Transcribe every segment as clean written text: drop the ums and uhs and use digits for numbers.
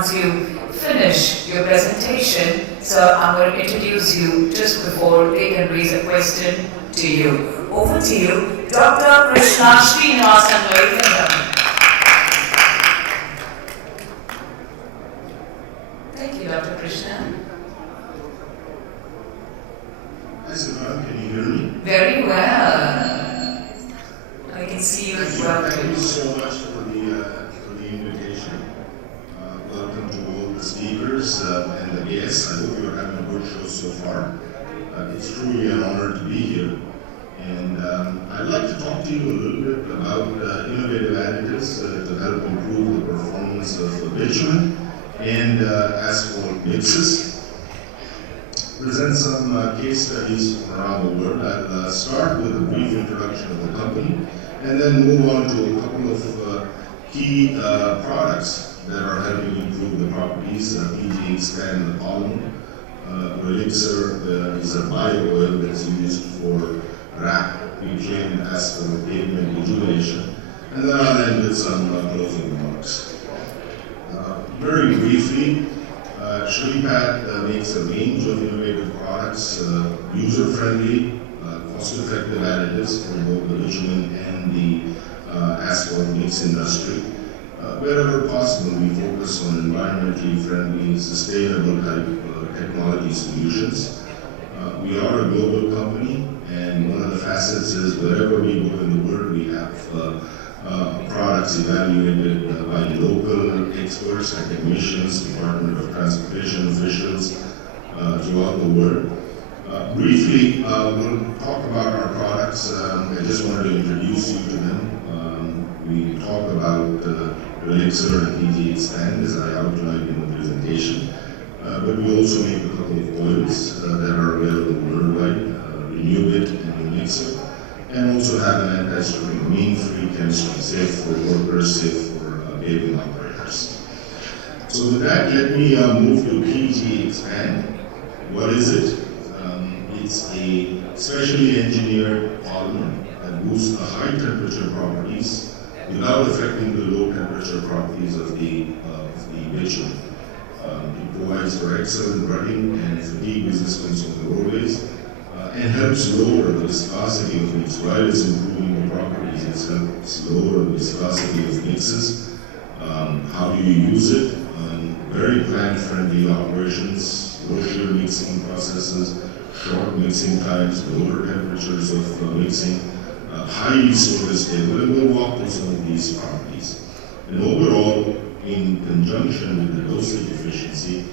once you finish your presentation, so I'm going to introduce you just before they can raise a question to you. Over to you, Dr. Krishna Srinivasan, ladies and gentlemen. Thank you, Dr. Krishna. Hi, Sripath, can you hear me? Very well. I can see you as well. Thank you so much for the invitation. Welcome to all the speakers and the guests. I hope you're having a good show so far. It's truly an honor to be here. And I'd like to talk to you a little bit about innovative additives to help improve the performance of bitumen and asphalt mixes. Present some case studies from around the world. I'll start with a brief introduction of the company and then move on to a couple of key products that are helping improve the properties. PG Expand the polymer. Elixir is a bio-oil that's used for wrap, reclaimed asphalt pavement rejuvenation. And then I'll end with some closing remarks. Very briefly, Sripath makes a range of innovative products, user-friendly, cost-effective additives for both the bitumen and the asphalt mix industry. Wherever possible, we focus on environmentally friendly, sustainable type technology solutions. We are a global company, and one of the facets is wherever we go in the world, we have products evaluated by local experts and technicians, Department of Transportation officials throughout the world. Briefly, we'll talk about our products. I just wanted to introduce you to them. We talk about Elixir and PG Expand as I outlined in the presentation. But we also make a couple of oils that are available worldwide, Renewit and Elixir, and also have an anti-string, mean-free chemistry, safe for workers, safe for paving operators. So with that, let me move to PG Expand. What is it? It's a specially engineered polymer that boosts the high temperature properties without affecting the low temperature properties of the bitumen. It provides for excellent running and fatigue resistance on the roadways and helps lower the viscosity of mix. While it's improving the properties, it helps lower the viscosity of mixes. How do you use it? Very plant-friendly operations, low shear mixing processes, short mixing times, lower temperatures of mixing, highly solar stable, and we'll walk through some of these properties. And overall, in conjunction with the dosage efficiency,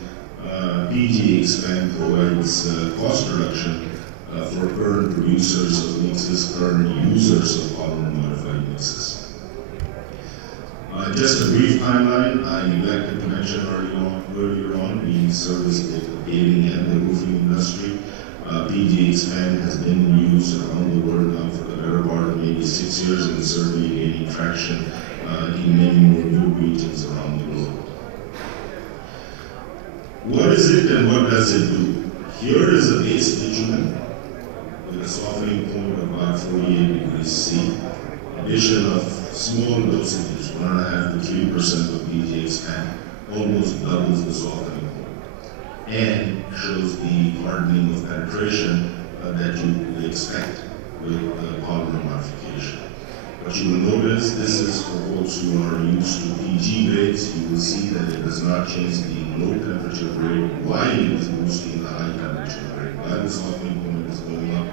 PG Expand provides cost reduction for current producers of mixes, current users of polymer modified mixes. Just a brief timeline, I neglected to mention earlier on, we service both the paving and the roofing industry. PG Expand has been used around the world now for the better part of maybe 6 years and certainly gaining traction in many more new regions around the globe. What is it and what does it do? Here is a base bitumen with a softening point of about 48 degrees C. Addition of small dosages, 1.5 to 3% of PG Expand, almost doubles the softening point and shows the hardening of penetration that you would expect with polymer modification. But you will notice this is for folks who are used to PG grades. You will see that it does not change the low temperature grade while it is boosting the high temperature grade. While the softening point is going up,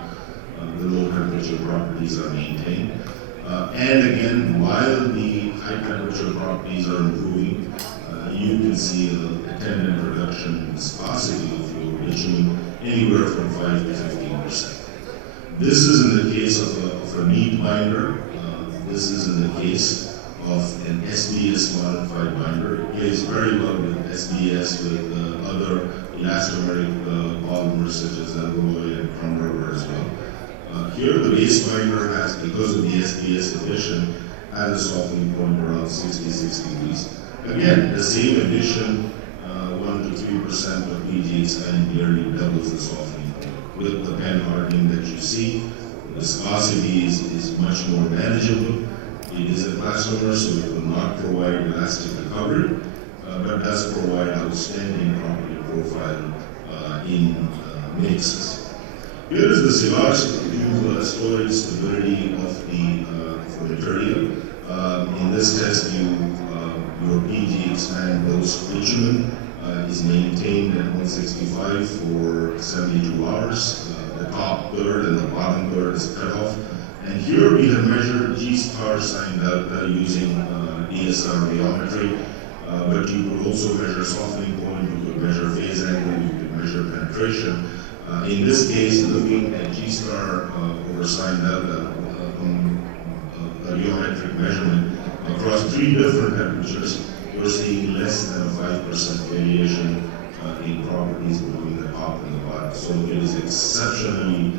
the low temperature properties are maintained. And again, while the high temperature properties are improving, you can see an attendant reduction in viscosity of your bitumen anywhere from 5 to 15%. This is in the case of a neat binder. This is in the case of an SDS modified binder. It plays very well with SDS, with other elastomeric polymers such as alloy and crumb rubber as well. Here the base binder has, because of the SDS addition, has a softening point around 66 degrees. Again, the same addition, 1 to 3% of PG Expand nearly doubles the softening point. With the pen hardening that you see, the viscosity is much more manageable. It is a plastomer, so it will not provide elastic recovery, but does provide outstanding property profile in mixes. Here is the cigar storage stability of the material. In this test, your PG expand dose bitumen is maintained at 165 for 72 hours. The top third and the bottom third is cut off. And here we have measured G-star sign delta using ESR geometry, but you could also measure softening point, you could measure phase angle, you could measure penetration. In this case, looking at G-star over sign delta, a geometric measurement across 3 different temperatures, you're seeing less than a 5% variation in properties between the top and the bottom. So it is exceptionally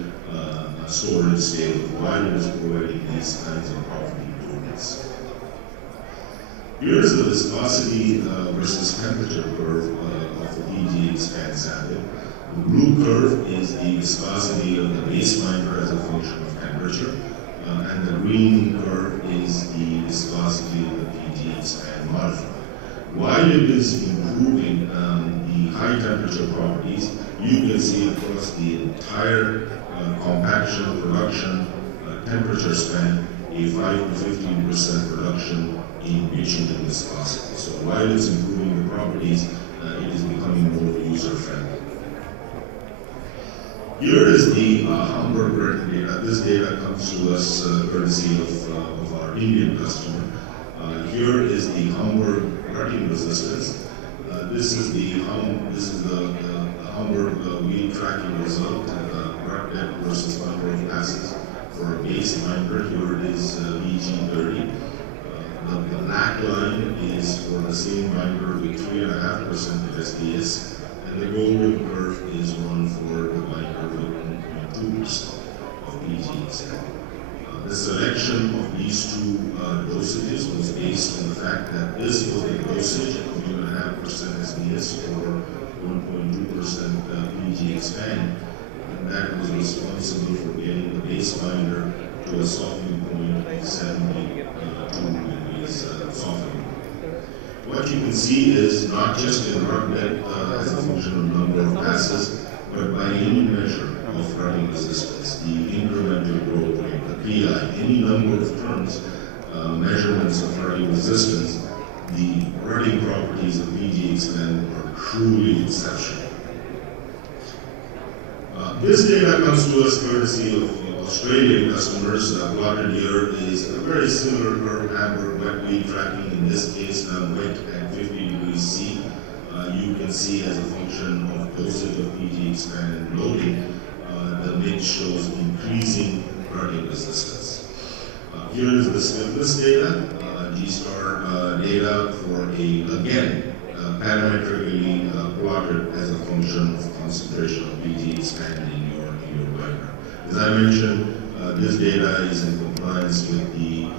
storage stable while it is providing these kinds of property improvements. Here is the viscosity versus temperature curve of the PG expand sample. The blue curve is the viscosity of the base binder as a function of temperature, and the green curve is the viscosity of the PG expand modifier. While it is improving the high temperature properties, you can see across the entire compaction, production, temperature span, a 5 to 15% reduction in bitumen viscosity. So while it's improving the properties, it is becoming more user-friendly. Here is the Hamburg written data. This data comes to us courtesy of our Indian customer. Here is the Hamburg rutting resistance. This is the Hamburg wheel tracking result, rut depth versus number of passes for a base binder. Here it is VG30. The black line is for the same binder with 3.5% of SDS, and the golden curve is one for the binder with 1.2% of PG. The selection of these two dosages was based on the fact that this was a dosage of 2.5% SDS or 1.2% PG expand, and that was responsible for getting the base binder to a softening point of 72 degrees softening. What you can see is not just in rut depth as a function of number of passes, but by any measure of rutting resistance, the incremental growth rate, the PI, any number of terms, measurements of rutting resistance, the rutting properties of PG expand are truly exceptional. This data comes to us courtesy of Australian customers. Plotted here is a very similar curve, Hamburg wet wheel tracking, in this case now wet at 50 degrees C. You can see as a function of dosage of PG expand and loading, the mix shows increasing rutting resistance. Here is the stiffness data, G-star data for parametrically plotted as a function of concentration of PG expand in your binder. As I mentioned, this data is in compliance with the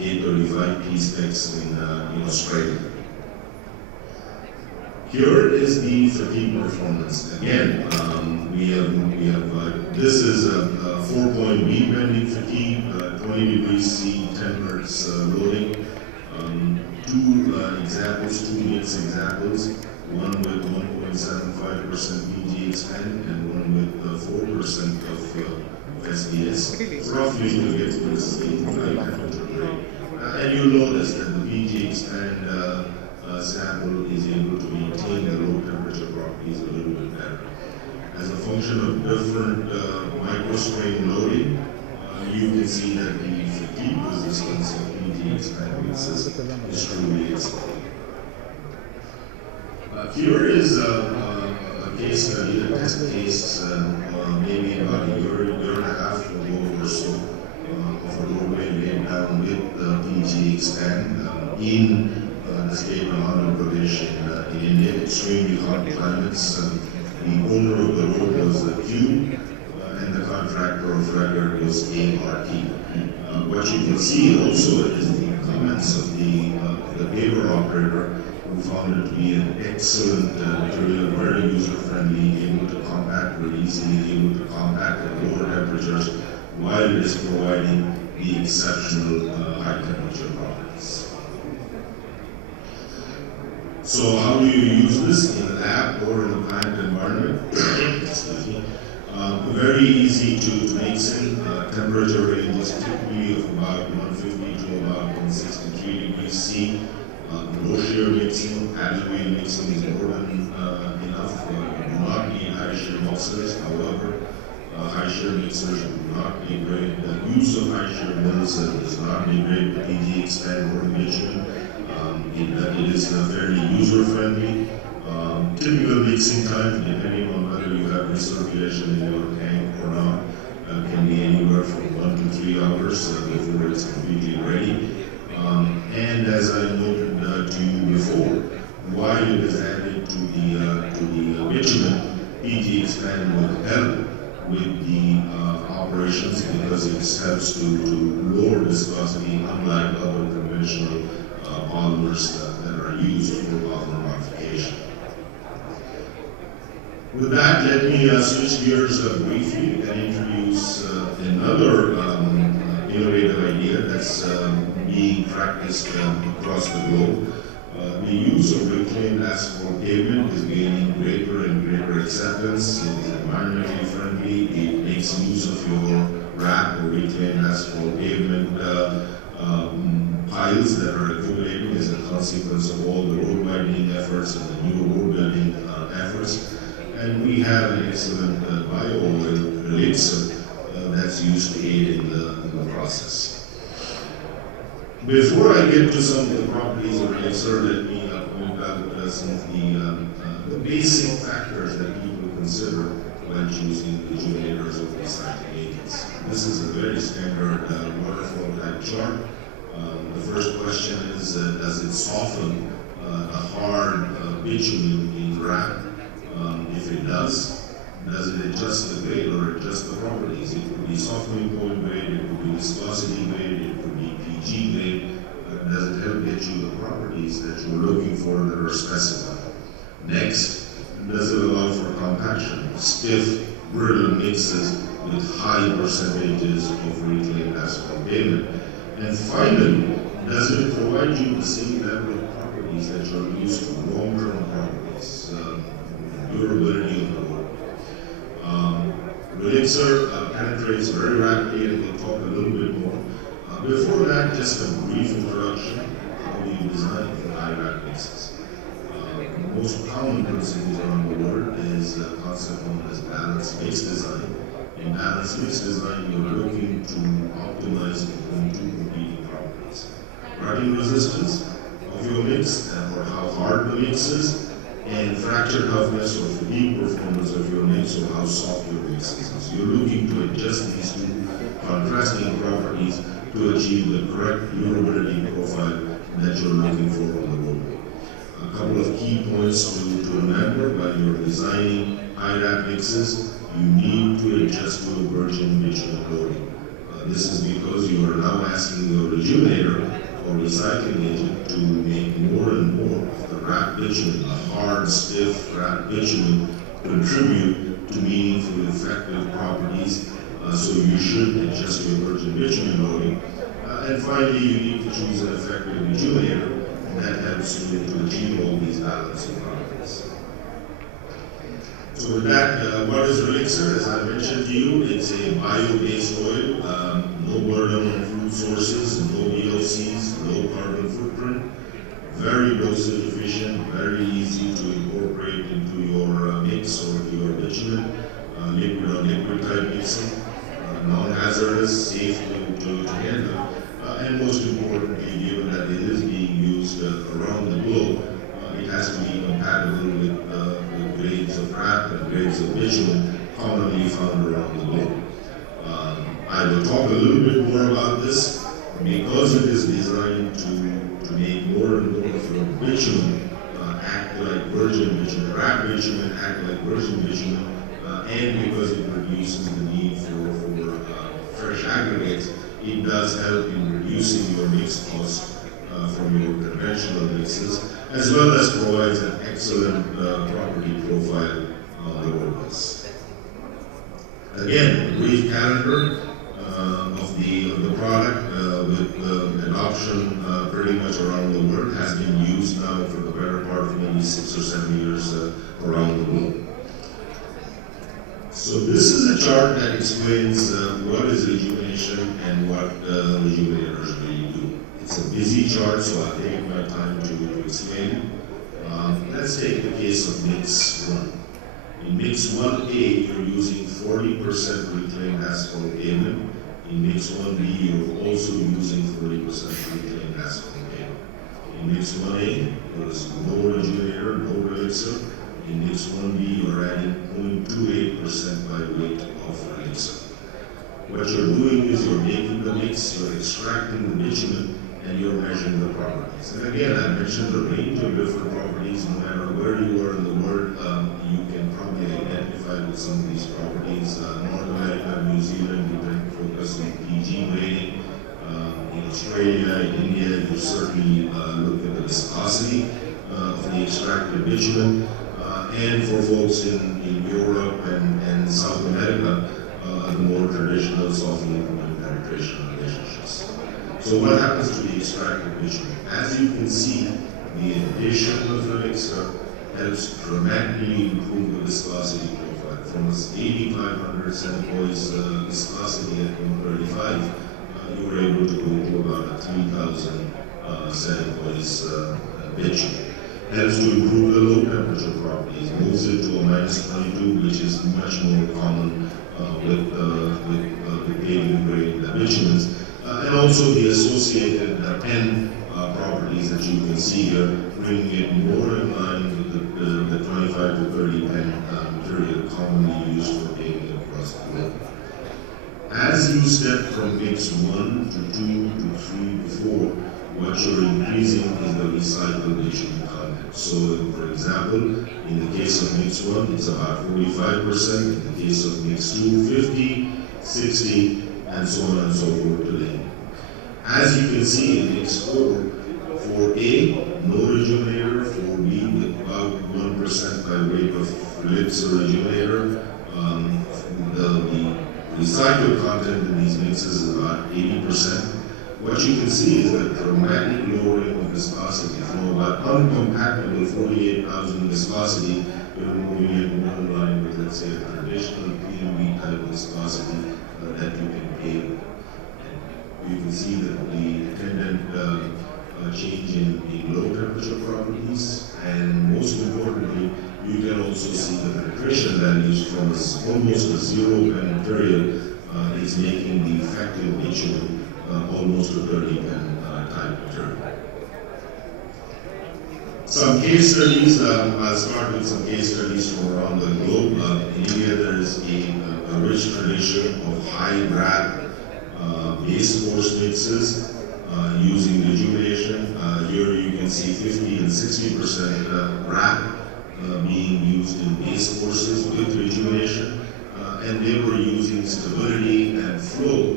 A35P specs in Australia. Here is the fatigue performance. Again, this is a 4-point beam bending fatigue, 20 degrees C, 10 hertz loading. Two mix examples, one with 1.75% PG expand and one with 4% of SDS, roughly to get to the same high temperature grade. And you'll notice that the PG expand sample is able to maintain the low temperature properties a little bit better. As a function of different microstrain loading, you can see that the fatigue resistance of PG expand is truly excellent. Here is a case study, a test case, maybe about a year and a half ago or so, of a roadway laid down with the PG expand in the state of Andhra Pradesh in India, extremely hot climates. The owner of the road was the Q, and the contractor of record was ART. What you can see also is the comments of the paper operator, who found it to be an excellent material, very user-friendly, able to compact very easily, able to compact at lower temperatures, while it is providing the exceptional high temperature properties. So how do you use this in a lab or in a plant environment? Excuse me. Very easy to mix in. Temperature ranges typically of about 150 to about 163 degrees C. Low shear mixing, adequate mixing is more than enough. You do not need high shear mixers. However, high shear mixers do not degrade. The use of high shear mills does not degrade the PG expand or bitumen. It is fairly user friendly. Typical mixing time, depending on whether you have recirculation in your tank or not, can be anywhere from 1 to 3 hours before it's completely ready. And as I noted to you before, while it is added to the bitumen, PG expand will help with the operations because it helps to lower viscosity, unlike other conventional polymers that are used for polymer modification. With that, let me switch gears briefly and introduce another innovative idea that's being practiced across the globe. The use of reclaimed asphalt pavement is gaining greater and greater acceptance. It is environmentally friendly. It makes use of your wrap or reclaimed asphalt pavement piles that are accumulating as a consequence of all the road widening efforts and the new road building efforts. And we have an excellent bio-oil elixir that's used to aid in the process. Before I get to some of the properties of elixir, let me point out some of the basic factors that people consider when choosing rejuvenators or recycling agents. This is a very standard waterfall type chart. The first question is, does it soften a hard bitumen in wrap? If it does it adjust the grade or adjust the properties? It could be softening point grade, it could be viscosity grade, it could be PG grade. Does it help get you the properties that you're looking for that are specified? Next, does it allow for compaction, stiff, brittle mixes with high percentages of reclaimed asphalt pavement? And finally, does it provide you the same level of properties that you're used to, long-term properties, durability of the road? Elixir penetrates very rapidly, and we'll talk a little bit more. Before that, just a brief introduction how we design for high-wrap mixes. Most common principles around the world is a concept known as balanced mix design. In balanced mix design, you're looking to optimize between two competing properties: rutting resistance of your mix, or how hard the mix is, and fracture toughness or fatigue performance of your mix, or how soft your mix is. So you're looking to adjust these two contrasting properties to achieve the correct durability profile that you're looking for on the roadway. A couple of key points to remember while you're designing high-wrap mixes: you need to adjust your virgin bitumen loading. This is because you are now asking your rejuvenator or recycling agent to make more and more of the wrap bitumen, the hard, stiff wrap bitumen, contribute to meaningful, effective properties. So you should adjust your virgin bitumen loading. And finally, you need to choose an effective rejuvenator that helps you to achieve all these balancing properties. So with that, what is elixir? As I mentioned to you, it's a bio-based oil, no burden on food sources, no VOCs, low carbon footprint, very dosage efficient, very easy to incorporate into your mix or to your bitumen, liquid on liquid type mixing, non-hazardous, safe to handle, and most importantly, given that it is being used around the globe, it has to be compatible with grades of wrap and grades of bitumen commonly found around the globe. I will talk a little bit more about this because it is designed to make more and more of your bitumen act like virgin bitumen, wrap bitumen act like virgin bitumen, and because it reduces the need for fresh aggregates, it does help in reducing your mix cost from your conventional mixes, as well as provides an excellent property profile on the roadways. Again, a brief calendar of of the product with adoption pretty much around the world, has been used now for the better part of maybe 6 or 7 years around the world. So this is a chart that explains what is rejuvenation and what rejuvenators really do. It's a busy chart, so I'll take my time to explain. Let's take the case of mix 1. In mix 1A, you're using 40% reclaimed asphalt pavement. In mix 1B, you're also using 40% reclaimed asphalt pavement. In mix 1A, there is no rejuvenator, no elixir. In mix 1B, you're adding 0.28% by weight of elixir. What you're doing is you're making the mix, you're extracting the bitumen, and you're measuring the properties. And again, I mentioned the range of different properties. No matter where you are in the world, you can probably identify with some of these properties. North America, New Zealand, you can focus on PG rating. In Australia, in India, you certainly look at the viscosity of the extracted bitumen. And for folks in Europe and South America, the more traditional softening and penetration relationships. So what happens to the extracted bitumen? As you can see, the addition of elixir helps dramatically improve the viscosity profile. From 8,500 centipoise viscosity at 135, you were able to go to about a 3,000 centipoise bitumen. Helps to improve the low temperature properties, moves it to a -22, which is much more common with paving grade bitumens. And also the associated pen properties that you can see here, bringing it more in line with the 25 to 30 pen material commonly used for paving across the globe. As you step from mix 1 to 2 to 3 to 4, what you're increasing is the recycled bitumen content. So, for example, in the case of mix 1, it's about 45%, in the case of mix 2, 50, 60, and so on and so forth today. As you can see in mix 4, for A, no rejuvenator, for B, with about 1% by weight of elixir rejuvenator. The recycled content in these mixes is about 80%. What you can see is a dramatic lowering of viscosity from about uncompatible 48,000 viscosity, you're moving it more in line with, let's say, a traditional PMV type viscosity that you can pave. And you can see that the attendant change in low temperature properties, and most importantly, you can also see the penetration values from almost a zero pen material is making the effective bitumen almost a 30 pen type material. Some case studies, I'll start with some case studies from around the globe. In India, there is a rich tradition of high RAP base force mixes using rejuvenation. Here you can see 50 and 60% RAP being used in base forces with rejuvenation. And they were using stability and flow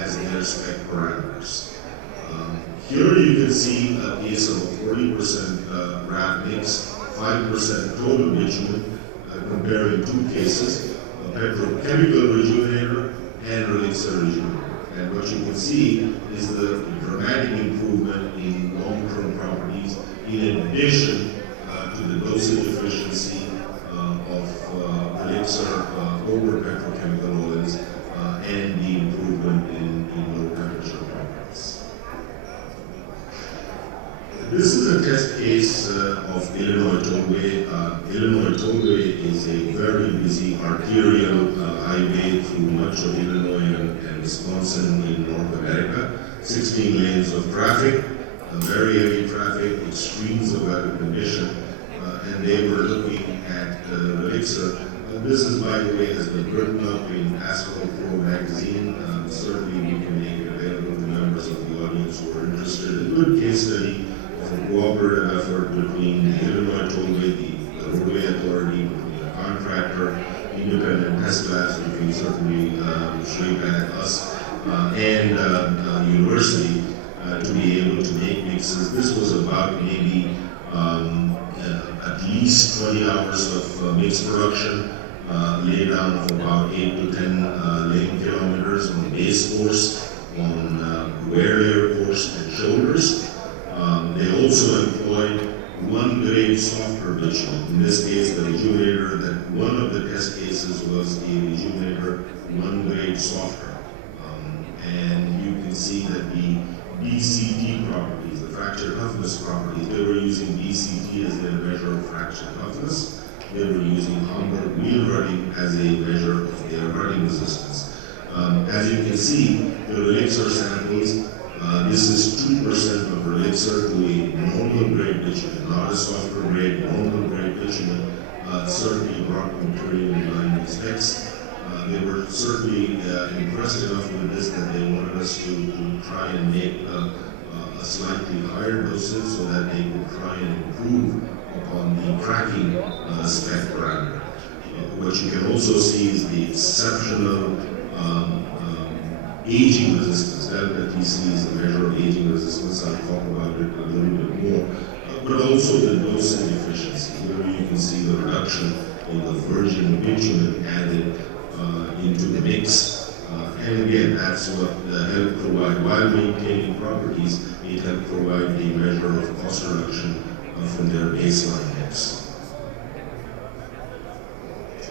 as their spec parameters. Here you can see a case of a 40% RAP mix, 5% total bitumen, comparing two cases, a petrochemical rejuvenator and elixir rejuvenator. And what you can see is the dramatic improvement in long-term properties in addition to the dosage efficiency of elixir over petrochemical oils and the improvement in low temperature properties. This is a test case of Illinois Tollway. Illinois Tollway is a very busy arterial highway through much of Illinois and Wisconsin in North America. 16 lanes of traffic, very heavy traffic, extremes of weather condition, and they were looking at elixir. This is, by the way, has been written up in Asphalt Pro magazine. Certainly we can make it available to members of the audience who are interested. A good case study of a cooperative effort between the Illinois Tollway, the roadway authority, between the contractor, independent test labs, between certainly Sheikh and us, and university to be able to make mixes. This was about maybe at least 20 hours of mix production. lay down of about 8 to 10 lane kilometers on base course, on wear layer course and shoulders. They also employed one grade softer bitumen. In this case, the rejuvenator, that one of the test cases was a rejuvenator one grade softer. And you can see that the BCT properties, the fracture toughness properties, they were using BCT as their measure of fracture toughness. They were using Hamburg wheel rutting as a measure of their rutting resistance. As you can see, the relixer samples, this is 2% of relixer to a normal grade bitumen, not a softer grade, normal grade bitumen, certainly brought material in line with specs. They were certainly impressed enough with this that they wanted us to try and make a slightly higher dosage so that they could try and improve upon the cracking spec parameter. What you can also see is the exceptional aging resistance. Delta TC is a measure of aging resistance. I'll talk about it a little bit more. But also the dosage efficiency. Here you can see the reduction in the virgin bitumen added into the mix. And again, that's what helped provide, while maintaining properties, it helped provide a measure of cost reduction from their baseline mix.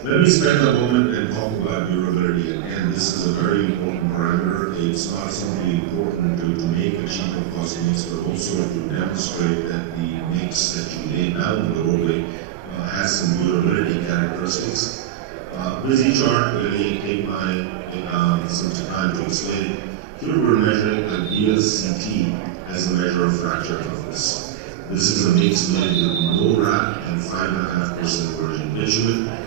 Let me spend a moment and talk about durability. Again, this is a very important parameter. It's not simply important to make a cheaper cost mix, but also to demonstrate that the mix that you lay down on the roadway has some durability characteristics. Busy chart, really take some time to explain. Here we're measuring ideal CT as a measure of fracture toughness. This is a mix made with no wrap and 5.5% virgin bitumen.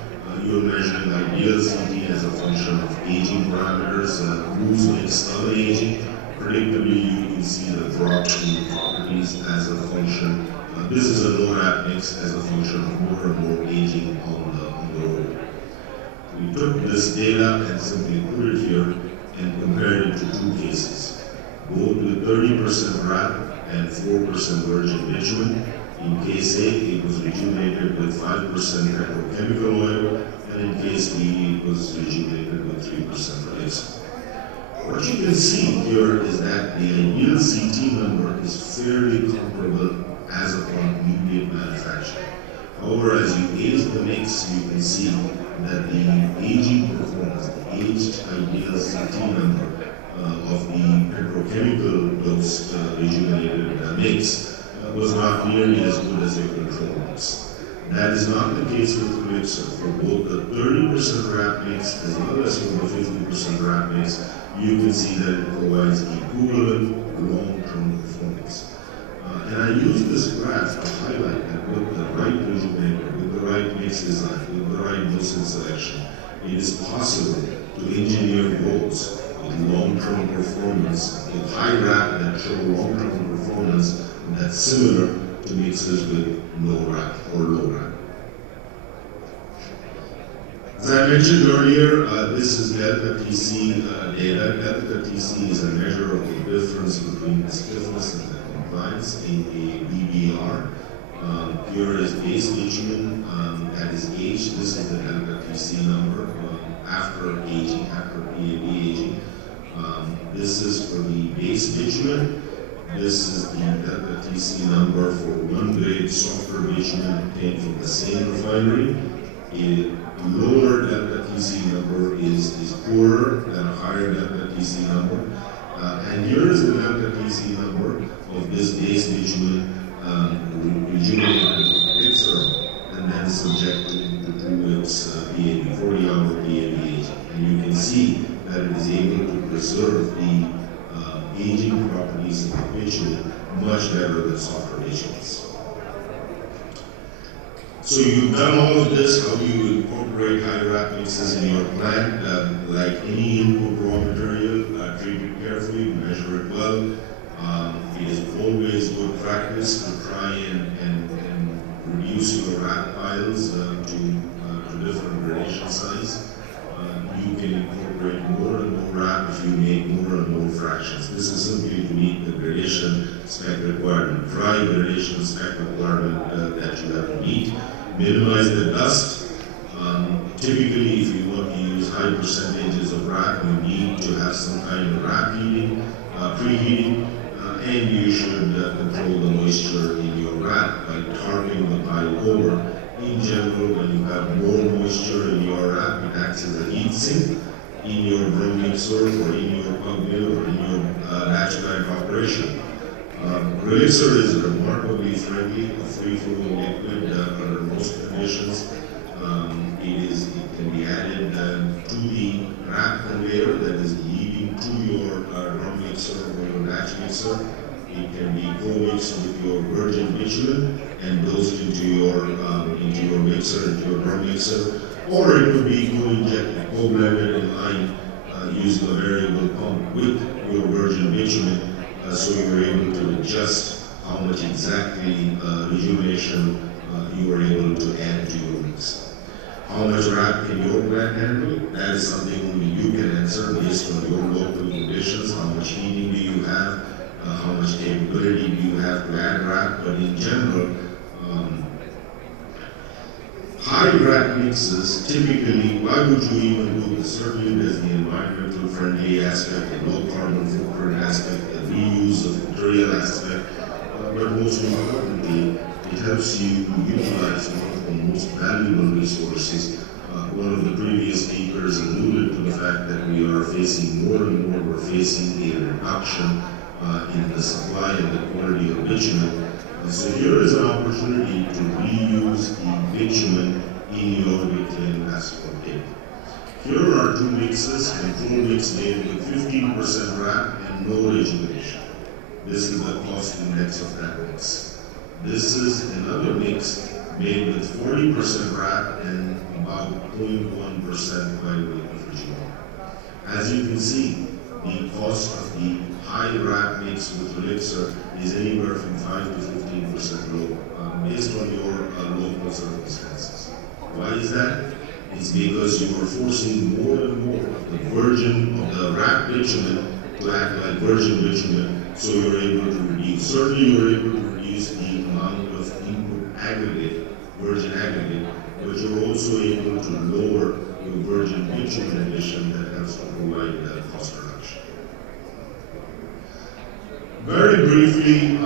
You're measuring ideal CT as a function of aging parameters, whose mix of aging. Predictably, you can see the drop in properties as a function. This is a no wrap mix as a function of more and more aging on the road. We took this data and simply put it here and compared it to two cases, both with 30% wrap and 4% virgin bitumen. In case A, it was rejuvenated with 5% petrochemical oil, and in case B, it was rejuvenated with 3% relixer. What you can see here is that the ideal CT number is fairly comparable as upon immediate manufacture. However, as you age the mix, you can see that the aging performance, the aged ideal CT number of the petrochemical dose rejuvenated mix was not nearly as good as your control mix. That is not the case with the mixer. For both the 30% wrap mix as well as for the 50% wrap mix, you can see that it provides equivalent long-term performance. And I use this graph to highlight that with the right rejuvenator, with the right mix design, with the right dosage selection, it is possible to engineer roads with long-term performance, with high wrap that show long-term performance that's similar to mixers with no wrap or low wrap. As I mentioned earlier, this is delta TC data. Delta TC is a measure of the difference between the stiffness and the compliance in a BBR. Here is base bitumen that is aged. This is the delta TC number after aging, after PAB aging. This is for the base bitumen. This is the delta TC number for one grade softer bitumen obtained from the same refinery. A lower delta TC number is poorer than a higher delta TC number. And here is the delta TC number of this base bitumen rejuvenated mixer and then subjected to its PAB, 40-hour PAB aging. And you can see that it is able to preserve the aging properties of the bitumen much better than softer bitumens. So you've done all of this. How do you incorporate high wrap mixes in your plant? Like any input raw material, treat it carefully, measure it well. It is always good practice to try and reduce your wrap piles to different gradation size. You can incorporate more and more wrap if you make more and more fractions. This is simply to meet the gradation spec requirement, dry gradation spec requirement that you have to meet. Minimize the dust. Typically, if you want to use high percentages of rack, you need to have some kind of rack heating, preheating, and you should control the moisture in your rack by turning the pile over. In general, when you have more moisture in your rack, it acts as a heat sink in your drum mixer or in your pump mill or in your batch bag operation. Relixer is remarkably friendly, a free-flowing liquid under most conditions. It can be added to the rack conveyor that is leading to your drum mixer or your batch mixer. It can be co-mixed with your virgin bitumen and dosed into your mixer, into your drum mixer, or it could be co-injected, co-blended in line using a variable pump with your virgin bitumen, so you're able to adjust how much exactly rejuvenation you are able to add to your mix. How much rack can your plant handle? That is something only you can answer based on your local conditions. How much heating do you have? How much capability do you have to add rack? But in general, high rack mixes typically, why would you even do this? Certainly there's the environmental friendly aspect, the low carbon footprint aspect, the reuse of material aspect, but most importantly, it helps you utilize one of the most valuable resources. One of the previous speakers alluded to the fact that we are facing more and more, we're facing a reduction in the supply and the quantity of bitumen. So here is an opportunity to reuse the bitumen in your reclaimed asphalt pavement. Here are two mixes, control mix made with 15% rack and no rejuvenation. This is the cost index of that mix. This is another mix made with 40% rack and about 0.1% by weight of rejuvenation. As you can see, the cost of the high rack mix with elixir is anywhere from 5 to 15% lower, based on your local circumstances. Why is that? It's because you are forcing more and more of the rack bitumen to act like virgin bitumen, so you're able to reduce. Certainly you're able to reduce the amount of input aggregate, virgin aggregate, but you're also able to lower your virgin bitumen addition that helps to provide cost reduction. Very briefly,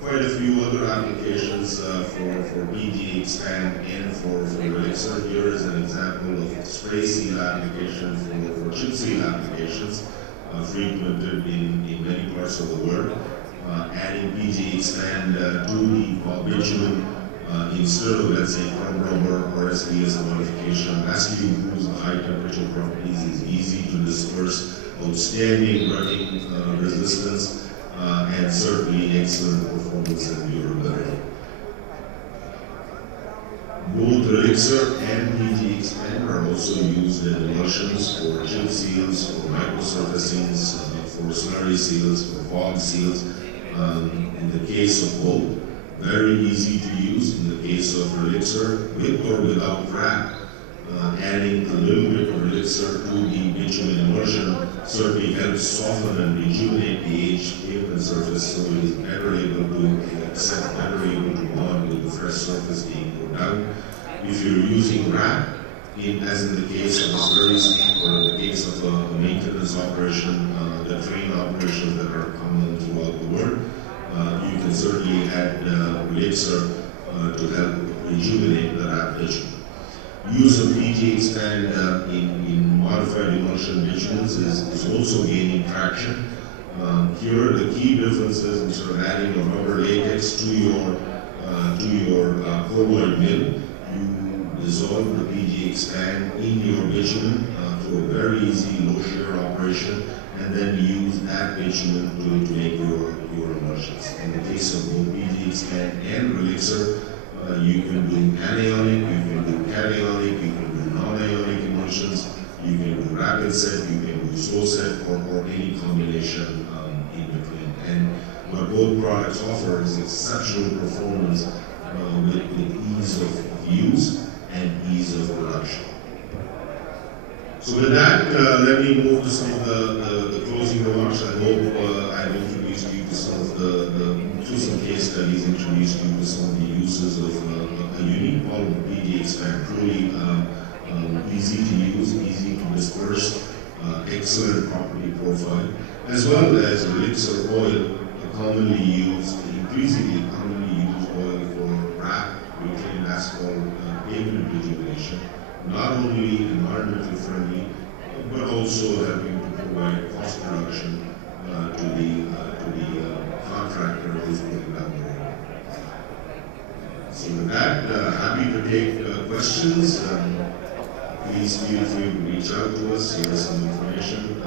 quite a few other applications for BG expand and for elixir. Here is an example of spray seal application for chip seal applications, frequented in many parts of the world. Adding BG expand to the bitumen instead of, let's say, chrome rubber or SBS modification, vastly improves the high temperature properties, is easy to disperse, outstanding running resistance, and certainly excellent performance and durability. Both elixir and BG expand are also used in emulsions for chip seals, for microsurfacings, for slurry seals, for fog seals. In the case of both, very easy to use. In the case of elixir, with or without rack, adding a little bit of elixir to the bitumen emulsion certainly helps soften and rejuvenate the aged pavement surface, so it is better able to accept, better able to bond with the fresh surface being put down. If you're using rack, as in the case of a slurry seal or in the case of a maintenance operation, the train operations that are common throughout the world, you can certainly add elixir to help rejuvenate the rack bitumen. Use of BG expand in modified emulsion bitumens is also gaining traction. Here the key difference is instead of adding a rubber latex to your colloid mill, you dissolve the BG expand in your bitumen through a very easy low shear operation, and then use that bitumen to make your emulsions. In the case of both BG expand and elixir, you can do anionic, you can do cationic, you can do non-ionic emulsions, you can do rapid set, you can do slow set, or any combination in between. And what both products offer is exceptional performance with ease of use and ease of production. So with that, let me move to some of the closing remarks. I hope I've introduced you to some of through some case studies, introduced you to some of the uses of a unique all PDX Bank. Truly easy to use, easy to disperse, excellent property profile, as well as elixir oil, commonly used, increasingly commonly used oil for wrap, reclaimed asphalt, pavement rejuvenation. Not only environmentally friendly, but also helping to provide cost reduction to the contractor who's putting down the road. So with that, happy to take questions. Please feel free to reach out to us, give us some information.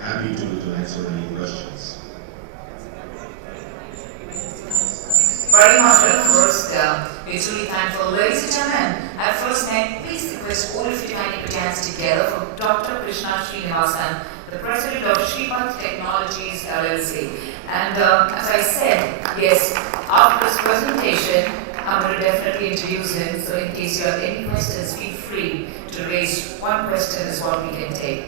Happy to answer any questions. Very much at first, we're truly thankful. Ladies and gentlemen, at first, may I please request all of you to kindly put your hands together for Dr. Krishna Srinivasan, the president of Sripath Technologies LLC. And as I said, yes, after this presentation, I'm going to definitely introduce him. So in case you have any questions, feel free to raise one question is what we can take.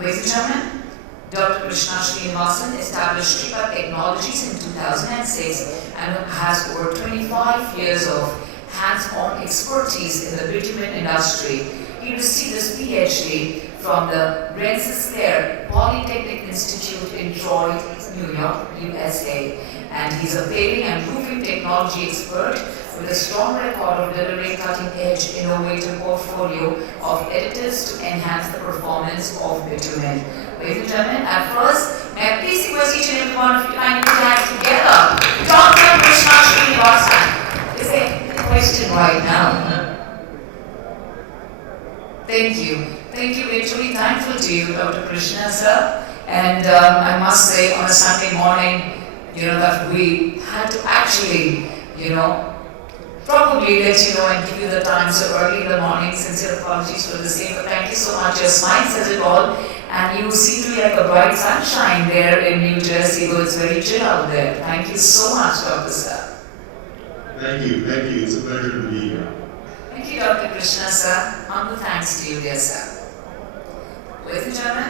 Ladies and gentlemen, Dr. Krishna Srinivasan established Sripath Technologies in 2006 and has over 25 years of hands-on expertise in the bitumen industry. He received his PhD from the Rensselaer Polytechnic Institute in Troy, New York, USA. And he's a paving and roofing technology expert with a strong record of delivering cutting-edge, innovative portfolio of additives to enhance the performance of bitumen. Ladies and gentlemen, at first, may I please request each and every one of you to put your hands together. Dr. Krishna Srinivasan. Is there any question right now? Thank you. Thank you. We're truly thankful to you, Dr. Krishna, sir. And I must say, on a Sunday morning, that we had to actually, probably let you know and give you the time so early in the morning. Sincere apologies for the same, but thank you so much. Your smile says it all, and you seem to be like a bright sunshine there in New Jersey, though it's very chill out there. Thank you so much, Dr. Sir. Thank you. It's a pleasure to be here. Thank you, Dr. Krishna, sir. Humble thanks to you, dear sir. Ladies and gentlemen,